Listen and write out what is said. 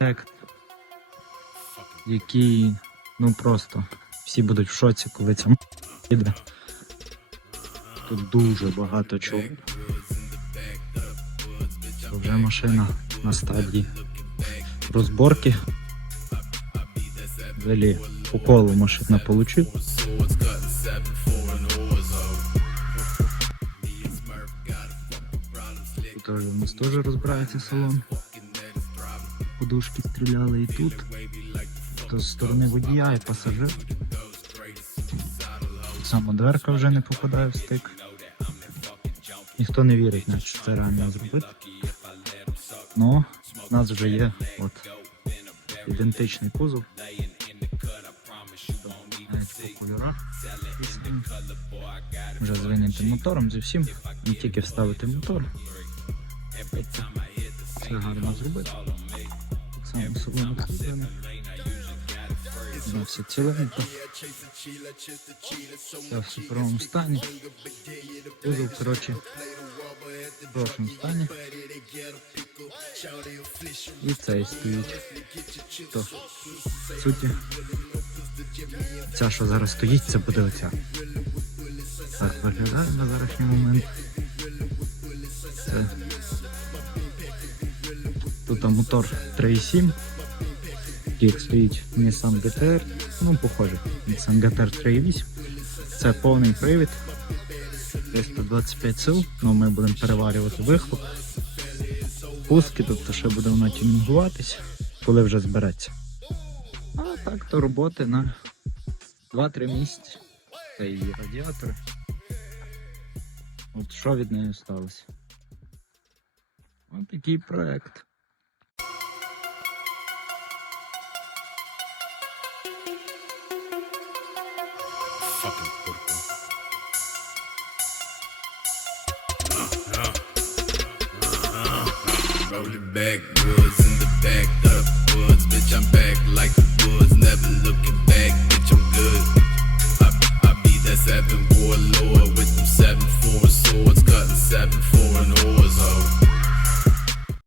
проект, який ну просто всі будуть в шоці, коли це піде. Тут дуже багато чого. Вже машина на стадії розборки. Взагалі по машина получив. Тут у нас теж розбирається салон. Подушки стріляли і тут. То з сторони водія і пасажир. Само дверка вже не попадає в стик. Ніхто не вірить, наче що це реально зробити. Ну, у нас вже є от ідентичний кузов. Вже з мотором, зі всім. Не тільки вставити мотор. Це гарно зробити. Само салон обслужений. Да, все ціленько. Все в суперовому стані. Кузов, коротше, в хорошому стані. І цей стоїть. То, в суті, ця, що зараз стоїть, це буде оця. Так виглядає на зарахній момент. Це. Тут там мотор 3.7. Як стоїть Nissan GTR. Ну, похоже, Nissan GTR 3.8. Це повний привід. 325 сил, ну ми будемо переварювати вихлоп. Пуски, тобто ще буде воно тюнінгуватись, коли вже збереться. А так то роботи на 2-3 місяці. Це її радіатори. От що від неї сталося? Ось такий проект. Fucking puerco. Rolling backwoods in the back the woods. Bitch, I'm back like the woods. Never looking back,